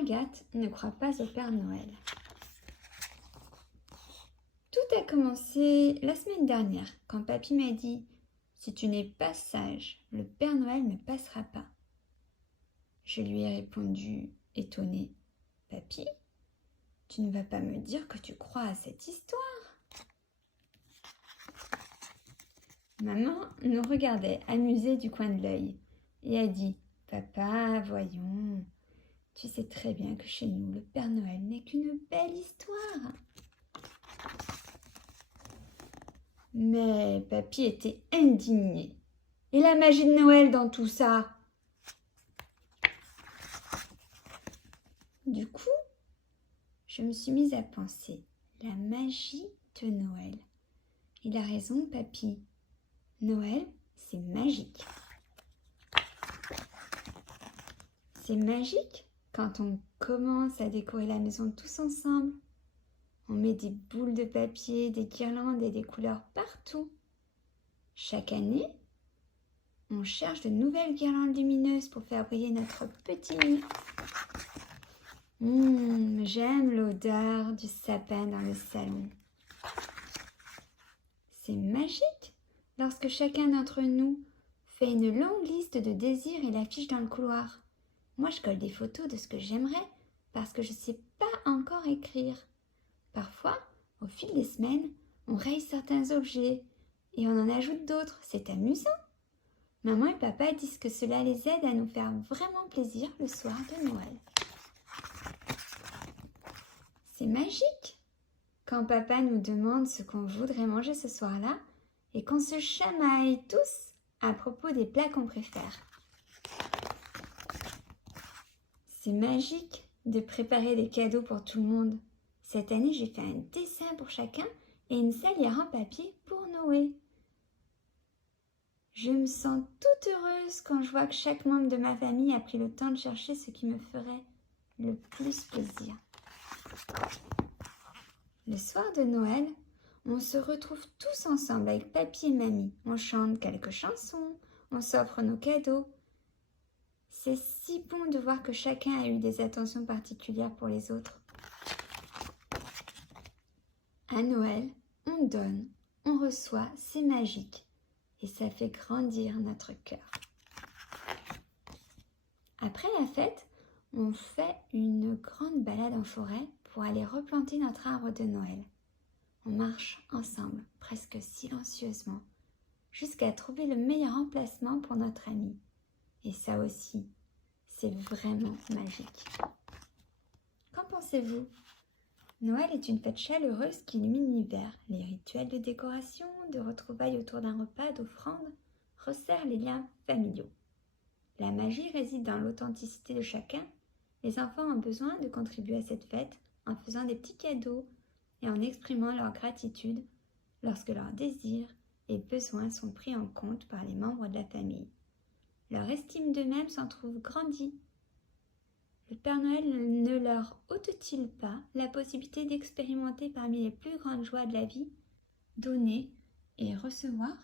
Agathe ne croit pas au Père Noël. Tout a commencé la semaine dernière quand Papy m'a dit « Si tu n'es pas sage, le Père Noël ne passera pas. » Je lui ai répondu, étonnée, « Papy, tu ne vas pas me dire que tu crois à cette histoire ?» Maman nous regardait amusée du coin de l'œil et a dit « Papa, voyons, tu sais très bien que chez nous, le Père Noël n'est qu'une belle histoire. » Mais Papy était indigné. « Et la magie de Noël dans tout ça ?» Du coup, je me suis mise à penser « La magie de Noël. » Il a raison, Papy. Noël, c'est magique. C'est magique quand on commence à décorer la maison tous ensemble. On met des boules de papier, des guirlandes et des couleurs partout. Chaque année, on cherche de nouvelles guirlandes lumineuses pour faire briller notre petit nid. J'aime l'odeur du sapin dans le salon. C'est magique lorsque chacun d'entre nous fait une longue liste de désirs et l'affiche dans le couloir. Moi, je colle des photos de ce que j'aimerais parce que je ne sais pas encore écrire. Parfois, au fil des semaines, on raye certains objets et on en ajoute d'autres. C'est amusant. Maman et papa disent que cela les aide à nous faire vraiment plaisir le soir de Noël. C'est magique quand papa nous demande ce qu'on voudrait manger ce soir-là et qu'on se chamaille tous à propos des plats qu'on préfère. C'est magique de préparer des cadeaux pour tout le monde. Cette année, j'ai fait un dessin pour chacun et une salière en papier pour Noé. Je me sens toute heureuse quand je vois que chaque membre de ma famille a pris le temps de chercher ce qui me ferait le plus plaisir. Le soir de Noël, on se retrouve tous ensemble avec Papy et Mamie. On chante quelques chansons, on s'offre nos cadeaux. C'est si bon de voir que chacun a eu des attentions particulières pour les autres. À Noël, on donne, on reçoit, c'est magique et ça fait grandir notre cœur. Après la fête, on fait une grande balade en forêt pour aller replanter notre arbre de Noël. On marche ensemble, presque silencieusement, jusqu'à trouver le meilleur emplacement pour notre ami. Et ça aussi, c'est vraiment magique. Qu'en pensez-vous ? Noël est une fête chaleureuse qui illumine l'hiver. Les rituels de décoration, de retrouvailles autour d'un repas, d'offrandes resserrent les liens familiaux. La magie réside dans l'authenticité de chacun. Les enfants ont besoin de contribuer à cette fête en faisant des petits cadeaux et en exprimant leur gratitude lorsque leurs désirs et besoins sont pris en compte par les membres de la famille. Leur estime d'eux-mêmes s'en trouve grandie. Le Père Noël ne leur ôte-t-il pas la possibilité d'expérimenter parmi les plus grandes joies de la vie, donner et recevoir ?